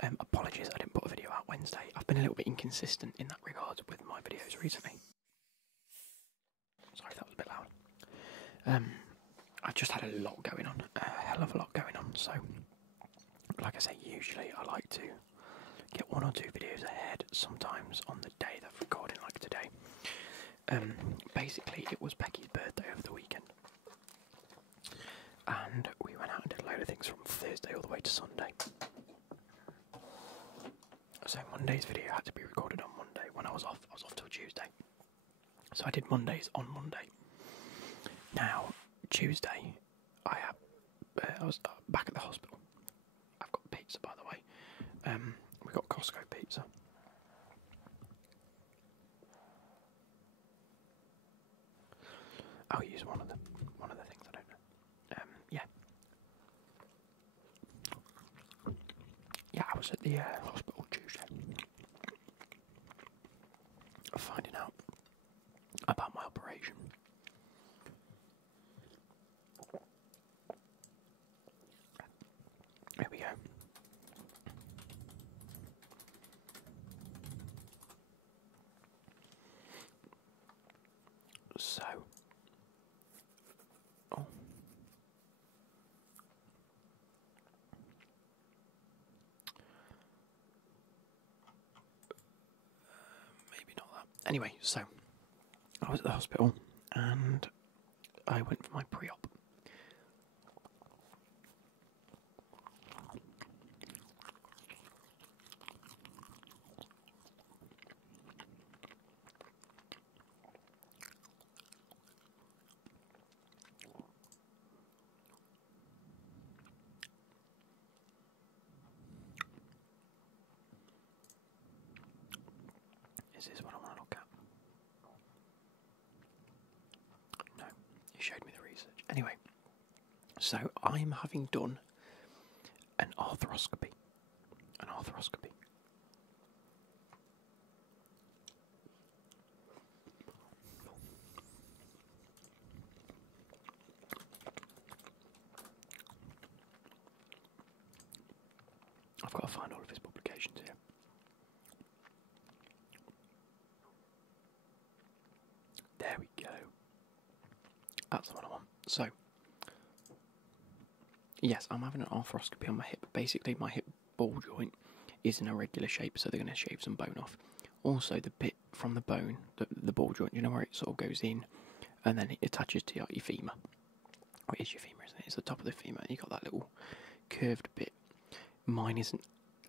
Apologies, I didn't put a video out Wednesday. I've been a little bit inconsistent in that regard with my videos recently. Sorry if that was a bit loud. I've just had a lot going on, a hell of a lot going on, so like I say, usually I like to get 1 or 2 videos ahead, sometimes on the day that I'm recording, like today. Basically, it was Becky's birthday over the weekend, and we went out and did a load of things from Thursday all the way to Sunday. So Monday's video had to be recorded on Monday. When I was off till Tuesday. So I did Mondays on Monday. Now, Tuesday, I was back at the hospital. I've got pizza, by the way. We got Costco pizza. I'll use one of the things I don't know. Yeah, I was at the hospital Tuesday, finding out about my operation. There we go. So, maybe not that. Anyway, so I was at the hospital and I went for my pre-op. Is this what I want to look at? No, you showed me the research. Anyway, so I'm having done an arthroscopy. I've got to find all of his publications here. There we go. That's the one I want. So, yes, I'm having an arthroscopy on my hip. Basically, my hip ball joint is in a regular shape, so they're going to shave some bone off. Also, the bit from the bone, the ball joint, you know where it sort of goes in, and then it attaches to your femur. Or it is your femur, isn't it? It's the top of the femur, and you've got that little curved bit. Mine isn't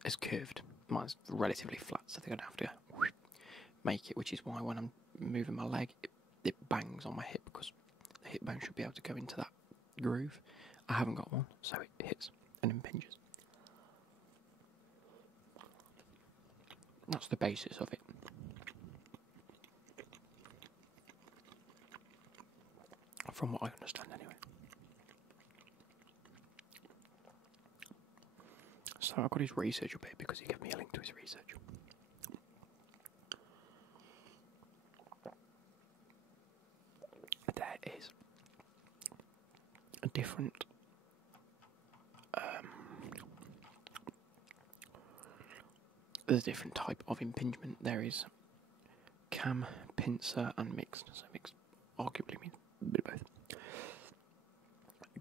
as curved. Mine's relatively flat, so they're going to have to make it, which is why when I'm moving my leg, it bangs on my hip, because the hip bone should be able to go into that groove. I haven't got one, so it hits and impinges. That's the basis of it. From what I understand, anyway. So I've got his research up here because he gave me a link to his research. There is a different there's a different type of impingement. There is cam, pincer, and mixed. So mixed arguably means a bit of both.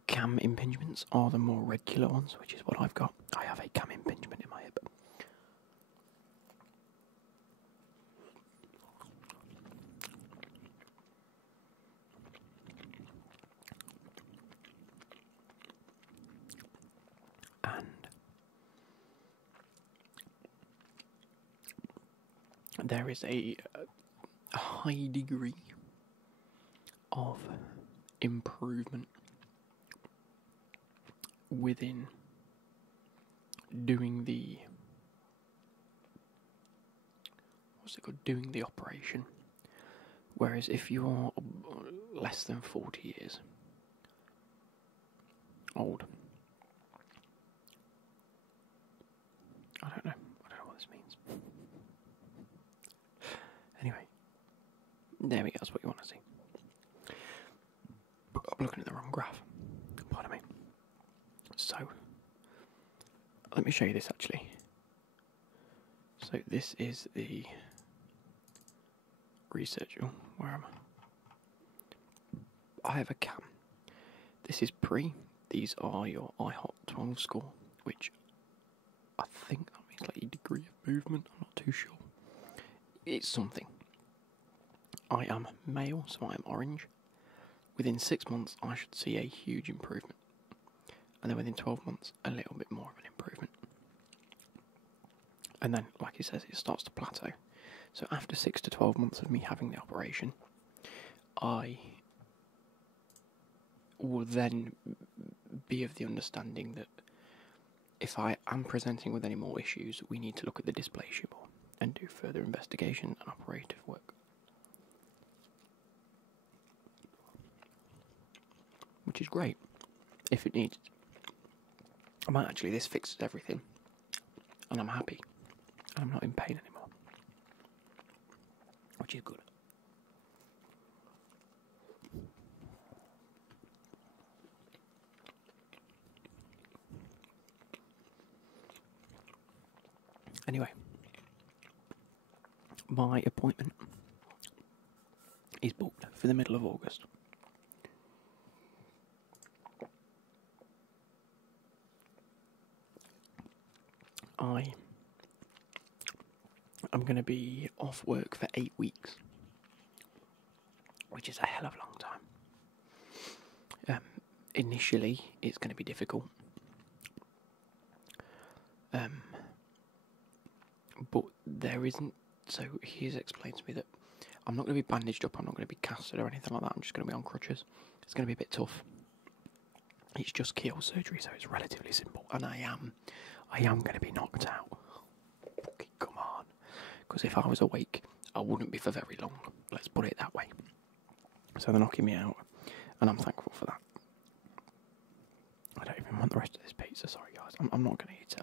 Cam impingements are the more regular ones, which is what I've got. I have a cam impingement in my hip. And there is a high degree of improvement within doing the doing the operation, whereas if you're less than 40 years old, I don't know what this means. Anyway, there we go, that's what you want to see. I'm looking at the wrong graph, pardon me. So, let me show you this actually. So this is the research. Oh, where am I? I have a cam. This is pre. These are your IHOT 12 score, which I think that means like a degree of movement. I'm not too sure. It's something. I am male, so I am orange. Within 6 months, I should see a huge improvement. And then within 12 months, a little bit more of an improvement. And then, like it says, it starts to plateau. So after 6 to 12 months of me having the operation, I will then be of the understanding that if I am presenting with any more issues, we need to look at the dysplasia more and do further investigation and operative work. Which is great, if it needs. I might actually, this fixes everything, and I'm happy, and I'm not in pain anymore, which is good. Anyway, my appointment is booked for the middle of August. I'm going to be off work for 8 weeks, which is a hell of a long time. Initially, it's going to be difficult. But there isn't, so he's explained to me that I'm not going to be bandaged up, I'm not going to be casted or anything like that, I'm just going to be on crutches. It's going to be a bit tough. It's just keyhole surgery, so it's relatively simple, and I am going to be knocked out. Fucking come on. Because if I was awake, I wouldn't be for very long, let's put it that way. So they're knocking me out, and I'm thankful for that. I don't even want the rest of this pizza, sorry guys, I'm not going to eat it.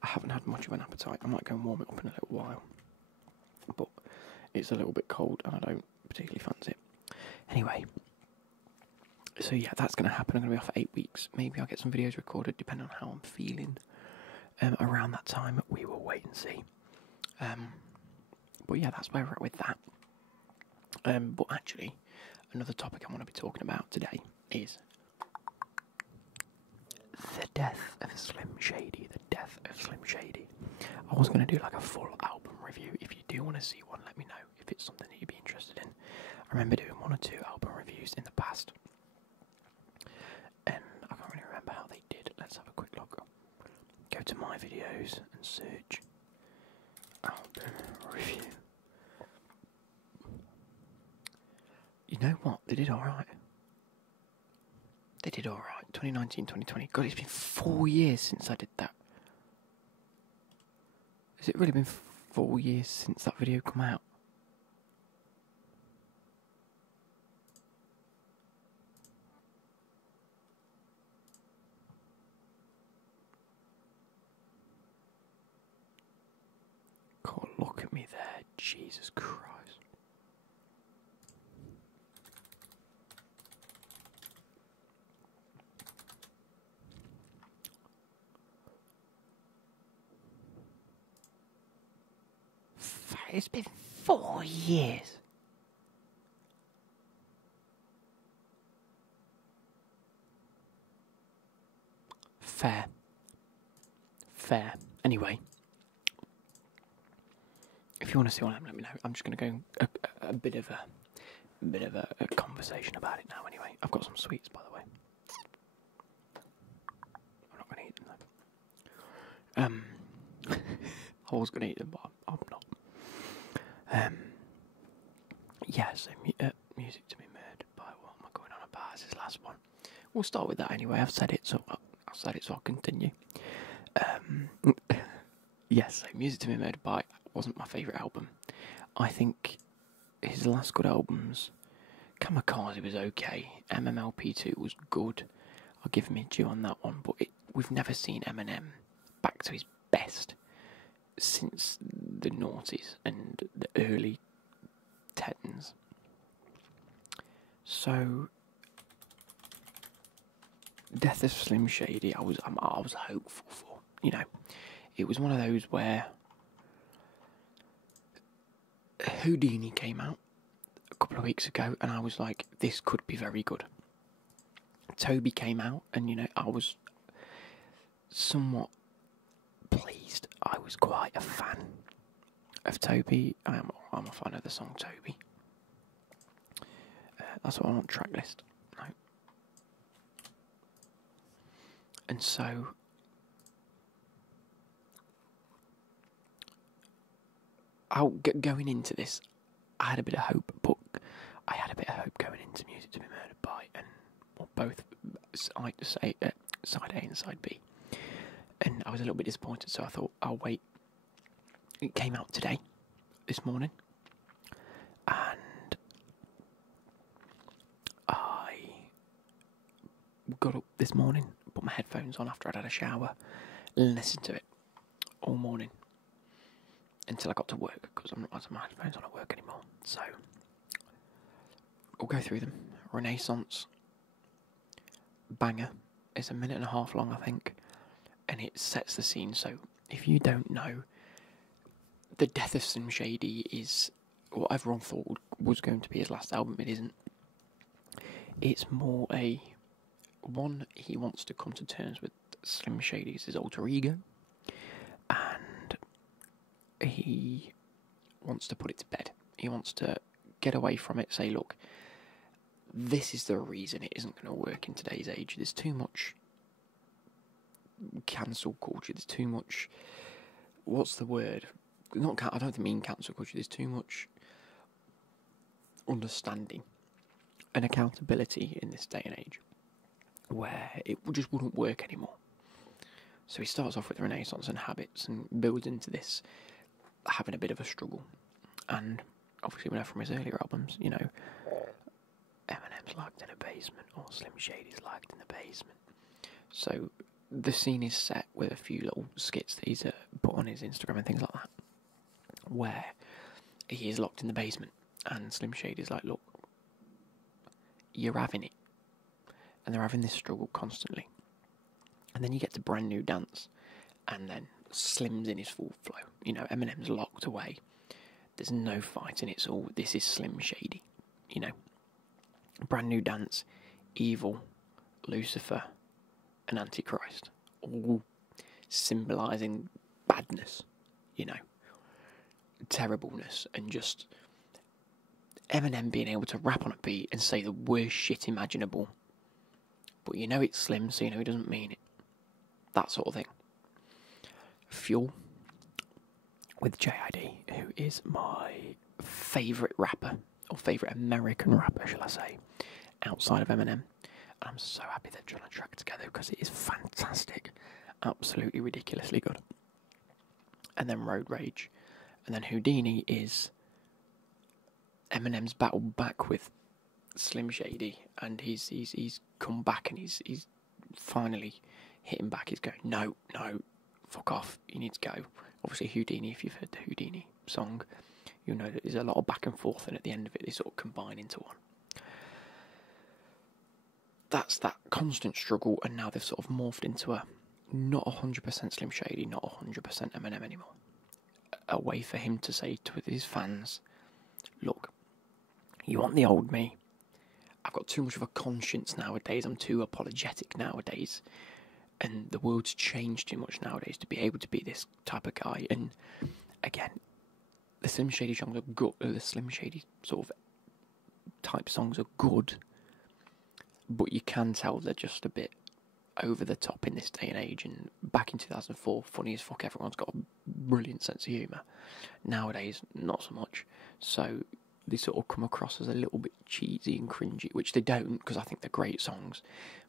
I haven't had much of an appetite. I might go and warm it up in a little while, but it's a little bit cold and I don't particularly fancy it. Anyway, so yeah, that's going to happen. I'm going to be off for 8 weeks. Maybe I'll get some videos recorded depending on how I'm feeling. Around that time, we will wait and see. But yeah, that's where we're at with that. But actually, another topic I want to be talking about today is the death of Slim Shady. The death of Slim Shady. I was going to do like a full album review. If you do want to see one, let me know if it's something that you'd be interested in. I remember doing 1 or 2 album reviews in the past, and I can't really remember how they did. Let's have a quick look. Go to my videos and search album review. You know what? They did alright. They did alright. 2019, 2020. God, it's been 4 years since I did that. Has it really been 4 years since that video come out? God, look at me there. Jesus Christ. It's been 4 years. Fair. Anyway, if you want to see what I'm, let me know. I'm just going to go a bit of a conversation about it now. Anyway, I've got some sweets, by the way. I'm not going to eat them though. I was going to eat them, but I'm not. Yeah, so music to be made by what am I going on about? Is this last one? We'll start with that anyway. I've said it, so I'll continue. Yes, so music to be made by wasn't my favourite album. I think his last good albums, Kamikaze was okay, MMLP2 was good. I'll give him a due on that one, but we've never seen Eminem back to his best since the noughties and the early tens. So Death of Slim Shady, I was hopeful for. You know, it was one of those where Houdini came out a couple of weeks ago, and I was like, this could be very good. Toby came out, and you know, I was somewhat pleased. I was quite a fan of Toby. I'm a fan of the song Toby. That's what I want track list. No. And so going into this, I had a bit of hope, but I had a bit of hope going into Music to Be Murdered By, and both side A and side B. And I was a little bit disappointed, so I thought I'll wait. It came out today, this morning, and I got up this morning, put my headphones on after I'd had a shower, and listened to it all morning until I got to work, because I'm not having my headphones on at work anymore. So we'll go through them. Renaissance, banger. It's 1.5 minutes long, I think, and it sets the scene. So if you don't know, The Death of Slim Shady is what everyone thought was going to be his last album. It isn't. It's more one, he wants to come to terms with Slim Shady as his alter ego, and he wants to put it to bed. He wants to get away from it, say, look, this is the reason it isn't going to work in today's age. There's too much cancel culture. There's too much, what's the word? I don't mean cancel culture. There's too much understanding and accountability in this day and age where it just wouldn't work anymore. So he starts off with Renaissance and Habits and builds into this having a bit of a struggle. And obviously we know from his earlier albums, you know, Eminem's locked in a basement, or Slim Shady's locked in the basement. So the scene is set with a few little skits that he's put on his Instagram and things like that, where he is locked in the basement and Slim Shady's like, look, you're having it. And they're having this struggle constantly. And then you get to Brand New Dance, and then Slim's in his full flow. You know, Eminem's locked away. There's no fighting. It's all, this is Slim Shady. You know, Brand New Dance, Evil, Lucifer, and Antichrist, all symbolising badness, you know, terribleness, and just Eminem being able to rap on a beat and say the worst shit imaginable, but you know it's Slim, so you know he doesn't mean it. That sort of thing. Fuel, with J.I.D., who is my favourite rapper, or favourite American rapper, shall I say, outside of Eminem. I'm so happy they're trying to track together because it is fantastic. Absolutely ridiculously good. And then Road Rage. And then Houdini is Eminem's battle back with Slim Shady, and he's come back, and he's finally hitting back. He's going, no, fuck off, you need to go. Obviously Houdini, if you've heard the Houdini song, you'll know that there's a lot of back and forth, and at the end of it they sort of combine into one. That's that constant struggle, and now they've sort of morphed into a not 100% Slim Shady, not 100% Eminem anymore. A way for him to say to his fans, look, you want the old me? I've got too much of a conscience nowadays. I'm too apologetic nowadays. And the world's changed too much nowadays to be able to be this type of guy. And again, the Slim Shady songs are good. The Slim Shady sort of type songs are good, but you can tell they're just a bit over the top in this day and age. And back in 2004, funny as fuck, everyone's got a brilliant sense of humour. Nowadays, not so much. So they sort of come across as a little bit cheesy and cringy, which they don't, because I think they're great songs,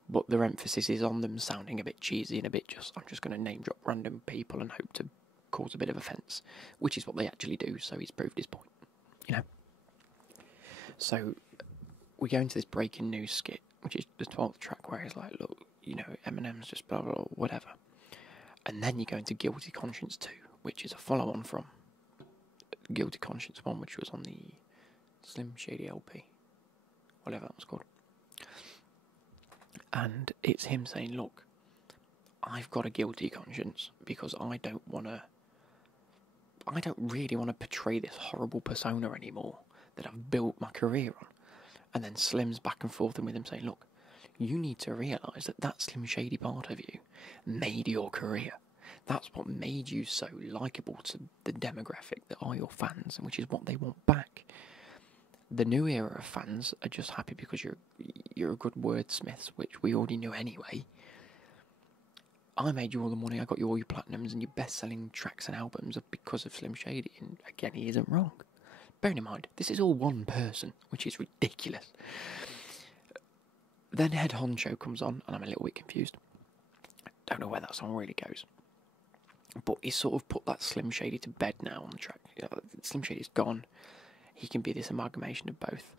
but their emphasis is on them sounding a bit cheesy and a bit just, I'm just going to name drop random people and hope to cause a bit of offence, which is what they actually do. So he's proved his point, you know. So we go into this breaking news skit, which is the 12th track, where he's like, look, you know, Eminem's just blah, blah, blah, whatever. And then you go into Guilty Conscience 2, which is a follow-on from Guilty Conscience 1, which was on the Slim Shady LP, whatever that was called. And it's him saying, look, I've got a guilty conscience because I don't really want to portray this horrible persona anymore that I've built my career on. And then Slim's back and forth with him saying, look, you need to realise that Slim Shady part of you made your career. That's what made you so likeable to the demographic that are your fans, and which is what they want back. The new era of fans are just happy because you're a good wordsmith, which we already knew anyway. I made you all the money, I got you all your platinums and your best-selling tracks and albums because of Slim Shady, and again, he isn't wrong. Bearing in mind, this is all one person, which is ridiculous. Then Head Honcho comes on, and I'm a little bit confused. I don't know where that song really goes. But he's sort of put that Slim Shady to bed now on the track. Slim Shady's gone. He can be this amalgamation of both.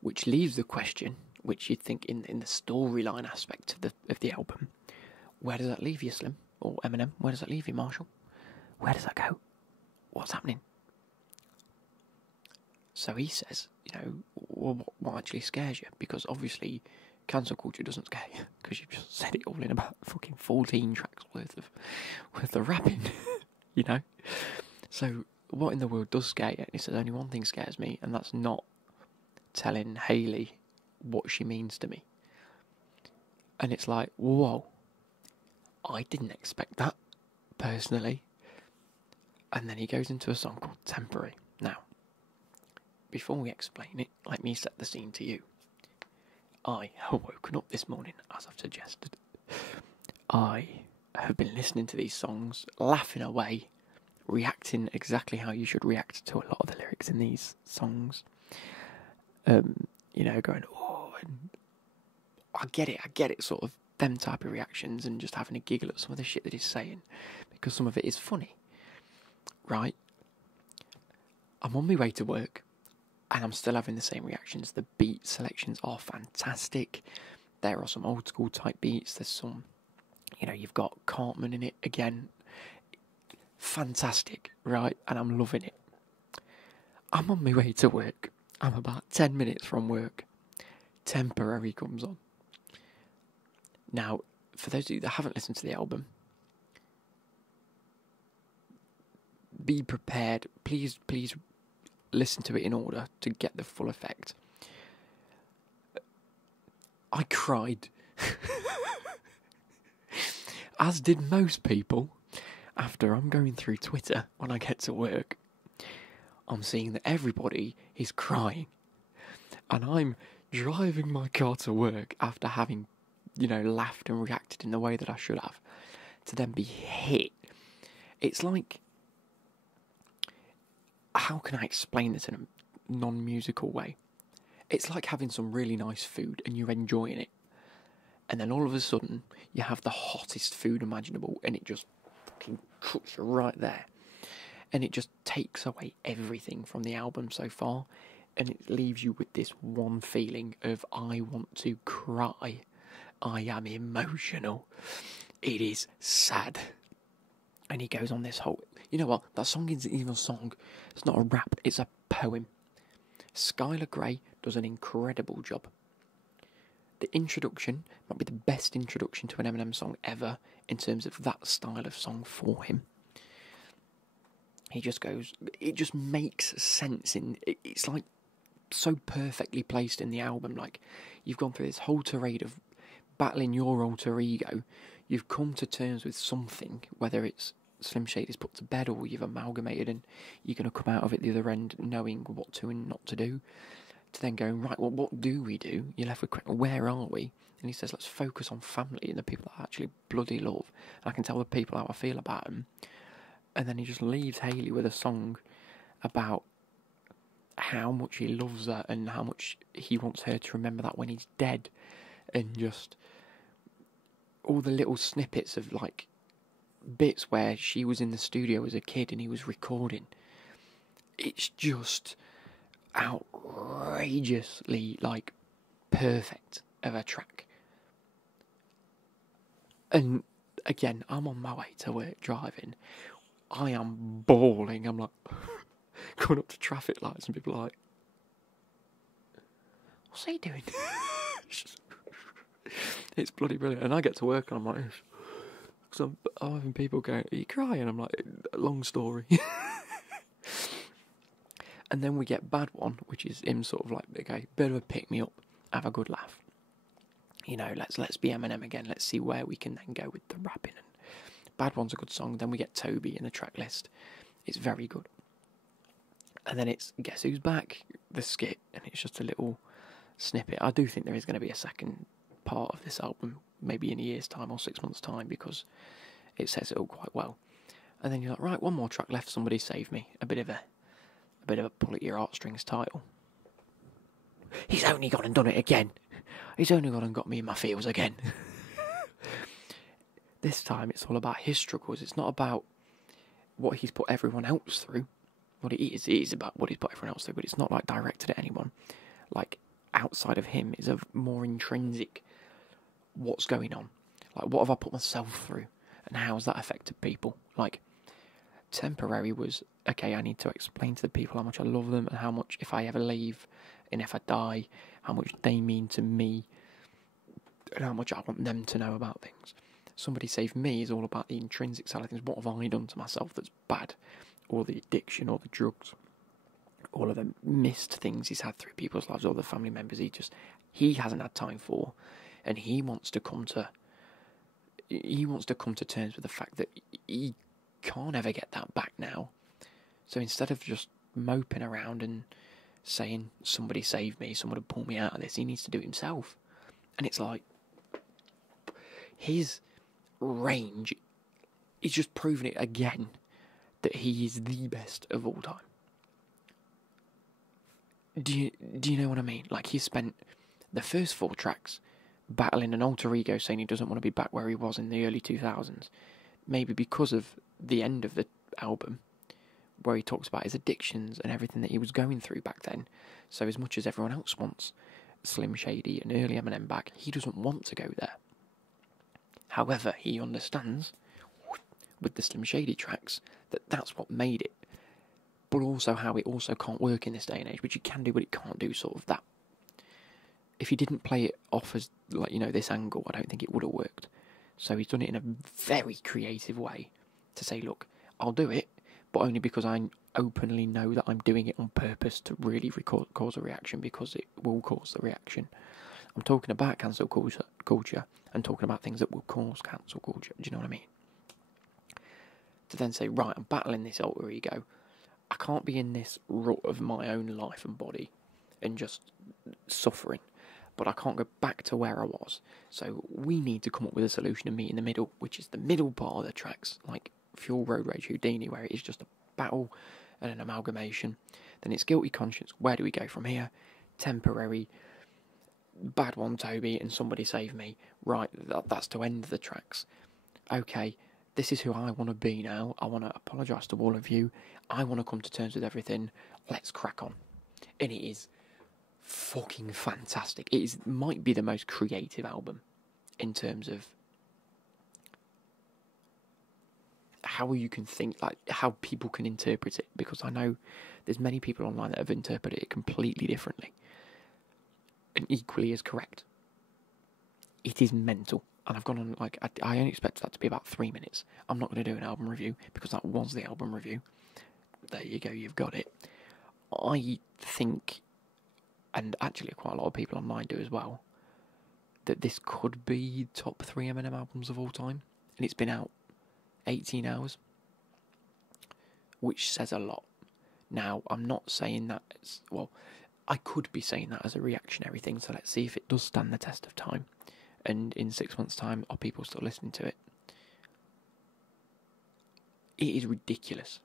Which leaves the question, which you'd think in the storyline aspect of the album, where does that leave you, Slim? Or Eminem? Where does that leave you, Marshall? Where does that go? What's happening? So he says, what actually scares you? Because obviously cancel culture doesn't scare you, because you've just said it all in about fucking 14 tracks worth of rapping, So what in the world does scare you? And he says, only one thing scares me, and that's not telling Hayley what she means to me. And it's like, whoa, I didn't expect that, personally. And then he goes into a song called Temporary. Now, before we explain it, let me set the scene to you. I have woken up this morning, as I've suggested. I have been listening to these songs, laughing away, reacting exactly how you should react to a lot of the lyrics in these songs. Going, oh, and I get it, sort of them type of reactions, and just having a giggle at some of the shit that he's saying, because some of it is funny, right? I'm on my way to work, and I'm still having the same reactions. The beat selections are fantastic. There are some old school type beats. There's some, you've got Cartman in it again. Fantastic, right? And I'm loving it. I'm on my way to work. I'm about 10 minutes from work. Temporary comes on. Now, for those of you that haven't listened to the album, be prepared. Please listen to it in order to get the full effect. I cried. As did most people. After I'm going through Twitter when I get to work, I'm seeing that everybody is crying. And I'm driving my car to work after having, laughed and reacted in the way that I should have, to then be hit. It's like, how can I explain this in a non-musical way? It's like having some really nice food and you're enjoying it. And then all of a sudden, you have the hottest food imaginable and it just fucking cooks you right there. And it just takes away everything from the album so far. And it leaves you with this one feeling of, I want to cry. I am emotional. It is sad. And he goes on this whole... You know what? That song isn't even a song. It's not a rap. It's a poem. Skylar Grey does an incredible job. The introduction might be the best introduction to an Eminem song ever in terms of that style of song for him. He just goes... It just makes sense. It's like so perfectly placed in the album. Like, you've gone through this whole tirade of battling your alter ego. You've come to terms with something, whether it's Slim Shady's put to bed or you've amalgamated and you're going to come out of it the other end knowing what to and not to do, to then going, right, well, what do we do? You're left with, where are we? And he says, let's focus on family and the people that I actually bloody love. And I can tell the people how I feel about them. And then he just leaves Hayley with a song about how much he loves her and how much he wants her to remember that when he's dead. And just all the little snippets of, like, bits where she was in the studio as a kid and he was recording. It's just outrageously, like, perfect of a track. And again, I'm on my way to work driving. I am bawling. I'm like going up to traffic lights and people are like, what's he doing? It's bloody brilliant. And I get to work and I'm like, because I'm having people go, are you crying? I'm like, long story. And then we get Bad One, which is him sort of like, okay, bit of a pick me up, have a good laugh. You know, let's be Eminem again. Let's see where we can then go with the rapping. And Bad One's a good song. Then we get Toby in the track list. It's very good. And then it's Guess Who's Back, the skit, and it's just a little snippet. I do think there is going to be a second part of this album, maybe in a year's time or 6 months' time, because it says it all quite well. And then you're like, right, one more track left. Somebody Save Me. A bit of a pull at your heartstrings title. He's only gone and done it again. He's only gone and got me in my feels again. This time it's all about his struggles. It's not about what he's put everyone else through. What it is about what he's put everyone else through, but it's not like directed at anyone. Like outside of him, it's a more intrinsic what's going on. Like what have I put myself through and how has that affected people? Like Temporary was, okay, I need to explain to the people how much I love them and how much if I ever leave and if I die, how much they mean to me and how much I want them to know about things. Somebody Save Me is all about the intrinsic side of things. What have I done to myself that's bad? Or the addiction, or the drugs, all of the missed things he's had through people's lives, or the family members he hasn't had time for, and he wants to come to terms with the fact that he can't ever get that back now. So instead of just moping around and saying, somebody save me, someone pull me out of this, he needs to do it himself. And it's like, his range is just proving it again that he is the best of all time. Do you know what I mean? Like, he spent the first 4 tracks battling an alter ego, saying he doesn't want to be back where he was in the early 2000s. Maybe because of the end of the album, where he talks about his addictions and everything that he was going through back then. So as much as everyone else wants Slim Shady and early Eminem back, he doesn't want to go there. However, he understands, with the Slim Shady tracks, that that's what made it. But also how it also can't work in this day and age, which it can do, but it can't do sort of that. If he didn't play it off as, like, you know, this angle, I don't think it would have worked. So he's done it in a very creative way to say, look, I'll do it, but only because I openly know that I'm doing it on purpose to really cause a reaction, because it will cause the reaction. I'm talking about cancel culture and talking about things that will cause cancel culture. Do you know what I mean? To then say, right, I'm battling this alter ego. I can't be in this rut of my own life and body and just suffering, but I can't go back to where I was. So we need to come up with a solution and meet in the middle, which is the middle part of the tracks, like Fuel Road Rage Houdini, where it is just a battle and an amalgamation. Then it's Guilty Conscience. Where do we go from here? Temporary, Bad One, Toby, and Somebody Save Me. Right, that's to end the tracks. Okay, this is who I want to be now. I want to apologise to all of you. I want to come to terms with everything. Let's crack on. And it is fucking fantastic. It might be the most creative album in terms of how you can think, like how people can interpret it, because I know there's many people online that have interpreted it completely differently and equally as correct. It is mental, and I've gone on, like, I only expected that to be about 3 minutes. I'm not going to do an album review because that was the album review. There you go, you've got it. I think, and actually quite a lot of people online do as well, that this could be top 3 Eminem albums of all time, and it's been out 18 hours, which says a lot. Now, I'm not saying that I could be saying that as a reactionary thing, so let's see if it does stand the test of time, and in 6 months' time, are people still listening to it? It is ridiculous,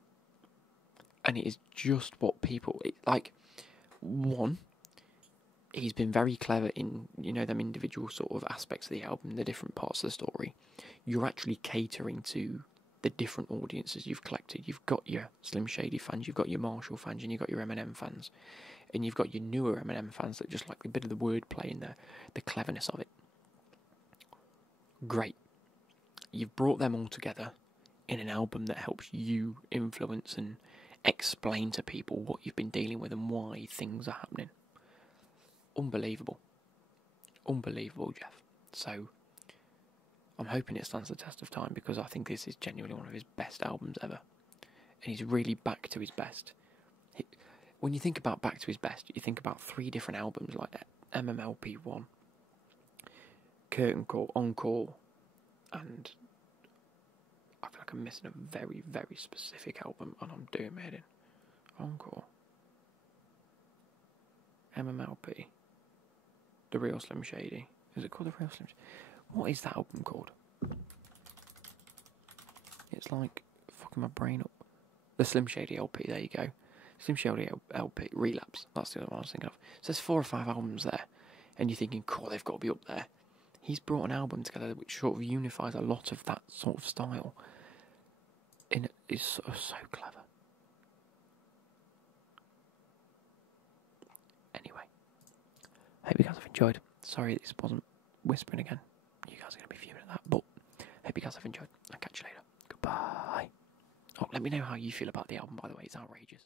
and it is just what people, one, he's been very clever in, them individual sort of aspects of the album, the different parts of the story. You're actually catering to the different audiences you've collected. You've got your Slim Shady fans, you've got your Marshall fans, and you've got your Eminem fans. And you've got your newer Eminem fans that just like a bit of the wordplay and the cleverness of it. Great. You've brought them all together in an album that helps you influence and explain to people what you've been dealing with and why things are happening. Unbelievable. Unbelievable, Jeff. So, I'm hoping it stands the test of time because I think this is genuinely one of his best albums ever. And he's really back to his best. When you think about back to his best, you think about 3 different albums like MMLP1, Curtain Call, Encore, and I feel like I'm missing a very, very specific album and I'm doing my head in. Encore, MMLP, The Real Slim Shady. Is it called The Real Slim Shady? What is that album called? It's like fucking my brain up. The Slim Shady LP, there you go. Slim Shady LP, Relapse, that's the other one I was thinking of. So there's 4 or 5 albums there, and you're thinking, cool, they've got to be up there. He's brought an album together which sort of unifies a lot of that sort of style. And it's so clever. Anyway, hope you guys have enjoyed. Sorry this wasn't whispering again. You guys are going to be fuming at that, but hope you guys have enjoyed. I'll catch you later. Goodbye. Oh, let me know how you feel about the album, by the way. It's outrageous.